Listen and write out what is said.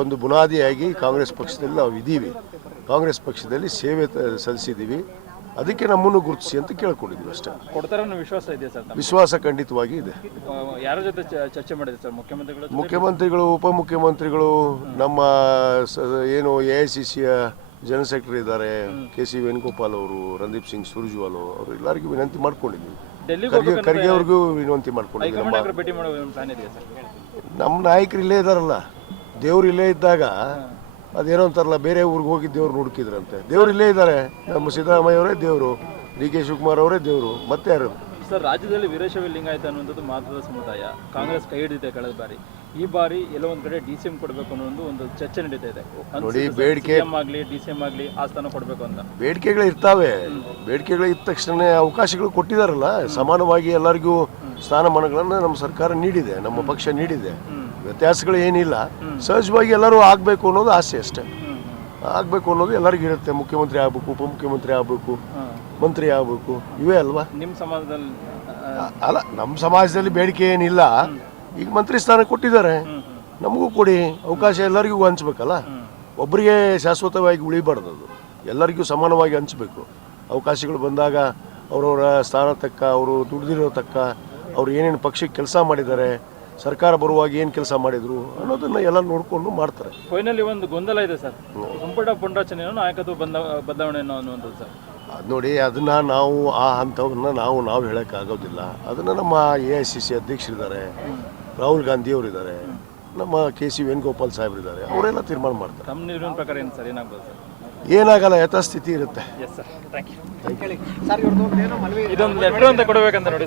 ಒಂದು ಬುನಾದಿಯಾಗಿ ಕಾಂಗ್ರೆಸ್ ಪಕ್ಷದಲ್ಲಿ ನಾವು ಇದ್ದೀವಿ. ಕಾಂಗ್ರೆಸ್ ಪಕ್ಷದಲ್ಲಿ ಸೇವೆ ಸಲ್ಲಿಸಿದ್ದೀವಿ. ಅದಕ್ಕೆ ನಮ್ಮನ್ನು ಗುರುತಿಸಿ ಅಂತ ಕೇಳ್ಕೊಂಡಿದ್ದೀವಿ ಅಷ್ಟೇ. ಕೊಡ್ತಾರೆ ಅನ್ನೋ ವಿಶ್ವಾಸ ಇದೆ ಸರ್? ವಿಶ್ವಾಸ ಖಂಡಿತವಾಗಿ ಇದೆ. ಯಾರ ಜೊತೆ ಚರ್ಚೆ ಮಾಡಿದೆ ಸರ್? ಮುಖ್ಯಮಂತ್ರಿಗಳು, ಉಪಮುಖ್ಯಮಂತ್ರಿಗಳು, ನಮ್ಮ ಏನು AICCಯ ಜನರಲ್ ಸೆಕ್ರೆಟರಿ ಇದ್ದಾರೆ, KC ವೇಣುಗೋಪಾಲ್ ಅವರು, ರಣದೀಪ್ ಸಿಂಗ್ ಸುರ್ಜೇವಾಲಾ ಅವರು, ಎಲ್ಲರಿಗೂ ವಿನಂತಿ ಮಾಡ್ಕೊಂಡಿದ್ದೀವಿ. ಖರ್ಗೆ ಅವ್ರಿಗೂ ವಿನಂತಿ ಮಾಡ್ಕೊಂಡಿದ್ದೀವಿ. ನಮ್ಮ ನಾಯಕರು ಇಲ್ಲೇ ಇದ್ದಾರಲ್ಲ, ದೇವ್ರು ಇಲ್ಲೇ ಇದ್ದಾಗ ಅದೇನೋ ಅಂತಾರಲ್ಲ, ಬೇರೆ ಊರಿಗೆ ಹೋಗಿ ದೇವ್ರು ಹುಡುಕಿದ್ರಂತೆ. ದೇವ್ರು ಇಲ್ಲೇ ಇದ್ದಾರೆ. ನಮ್ಮ ಸಿದ್ದರಾಮಯ್ಯ ಅವರೇ ದೇವರು, DK ಶಿವಕುಮಾರ್ ಅವರೇ ದೇವರು, ಮತ್ತೆ ಯಾರು ಸರ್? ರಾಜ್ಯದಲ್ಲಿ ವೀರಶೈವ ಲಿಂಗಾಯತ ಅನ್ನುವಂಥದ್ದು ಮಹತ್ವದ ಸಮುದಾಯ. ಕಾಂಗ್ರೆಸ್ ಕೈ ಹಿಡಿದಿದೆ ಕಳೆದ ಬಾರಿ. ಈ ಬಾರಿ ಎಲ್ಲೋ ಒಂದು ಕಡೆ DCM ಕೊಡಬೇಕು ಅನ್ನೋ ಒಂದು ಚರ್ಚೆ ನಡೀತಾ ಇದೆ. ನೋಡಿ, ಬೇಡಿಕೆ ಆಗಲಿ DCM ಆಗಲಿ ಆ ಸ್ಥಾನ ಕೊಡಬೇಕು ಅಂತ ಬೇಡಿಕೆಗಳು ಇರ್ತಾವೆ. ಬೇಡಿಕೆಗಳು ಇದ್ದ ತಕ್ಷಣ ಅವಕಾಶಗಳು ಕೊಟ್ಟಿದಾರಲ್ಲ, ಸಮಾನವಾಗಿ ಎಲ್ಲರಿಗೂ ಸ್ಥಾನಮಾನಗಳನ್ನು ನಮ್ಮ ಸರ್ಕಾರ ನೀಡಿದೆ, ನಮ್ಮ ಪಕ್ಷ ನೀಡಿದೆ. ವ್ಯತ್ಯಾಸಗಳು ಏನಿಲ್ಲ. ಸಹಜವಾಗಿ ಎಲ್ಲರೂ ಆಗಬೇಕು ಅನ್ನೋದು ಆಸೆ ಅಷ್ಟೇ. ಆಗಬೇಕು ಅನ್ನೋದು ಎಲ್ಲರಿಗೂ ಇರುತ್ತೆ. ಮುಖ್ಯಮಂತ್ರಿ ಆಗಬೇಕು, ಉಪಮುಖ್ಯಮಂತ್ರಿ ಆಗಬೇಕು, ಮಂತ್ರಿ ಆಗಬೇಕು, ಇವೇ ಅಲ್ವಾ? ನಿಮ್ಮ ಸಮಾಜದಲ್ಲಿ ಅಲ್ಲ, ನಮ್ಮ ಸಮಾಜದಲ್ಲಿ ಬೇಡಿಕೆ ಏನಿಲ್ಲ. ಈಗ ಮಂತ್ರಿ ಸ್ಥಾನ ಕೊಟ್ಟಿದ್ದಾರೆ, ನಮಗೂ ಕೊಡಿ. ಅವಕಾಶ ಎಲ್ಲರಿಗೂ ಹಂಚ್ಬೇಕಲ್ಲ. ಒಬ್ಬರಿಗೆ ಶಾಶ್ವತವಾಗಿ ಉಳಿಬಾರ್ದು. ಅದು ಎಲ್ಲರಿಗೂ ಸಮಾನವಾಗಿ ಹಂಚಬೇಕು. ಅವಕಾಶಗಳು ಬಂದಾಗ ಅವರವರ ಸ್ಥಾನ ತಕ್ಕ, ಅವರು ದುಡಿದಿರೋ ತಕ್ಕ, ಅವ್ರು ಏನೇನು ಪಕ್ಷಕ್ಕೆ ಕೆಲಸ ಮಾಡಿದ್ದಾರೆ, ಸರ್ಕಾರ ಬರುವಾಗ ಏನು ಕೆಲಸ ಮಾಡಿದ್ರು ಅನ್ನೋದನ್ನ ಎಲ್ಲ ನೋಡಿಕೊಂಡು ಮಾಡ್ತಾರೆ. ಫೈನಲಿ ಒಂದು ಗೊಂದಲ ಇದೆ ಸರ್, ಸಂಪುಟ ಪುನರಚನೆ ನಾಯಕತ್ವ ಬದಲಾವಣೆ ಅನ್ನುವಂಥದ್ದು ಸರ್. ಅದು ನೋಡಿ, ಅದನ್ನ ನಾವು ಆ ಹಂತವನ್ನ ನಾವು ಹೇಳೋಕ್ಕಾಗೋದಿಲ್ಲ. ಅದನ್ನು ನಮ್ಮ AICC ಅಧ್ಯಕ್ಷರಿದ್ದಾರೆ, ರಾಹುಲ್ ಗಾಂಧಿ ಅವರಿದ್ದಾರೆ, ನಮ್ಮ KC ವೇಣುಗೋಪಾಲ್ ಸಾಹೇಬರಿದ್ದಾರೆ, ಅವರೆಲ್ಲ ತೀರ್ಮಾನ ಮಾಡ್ತಾರೆ. ನಮ್ಮ ನಿರ್ಣಯ ಪ್ರಕಾರ ಏನು ಸರ್, ಏನಾಗ್ಬೋದು ಸರ್? ಏನಾಗಲ್ಲ, ಯಥಾಸ್ಥಿತಿ ಇರುತ್ತೆ. Yes sir, thank you. ಇದೊಂದು ಲೆಟರ್ ಅಂತ ಕೊಡಬೇಕಂತ ನೋಡಿ ಸರ್.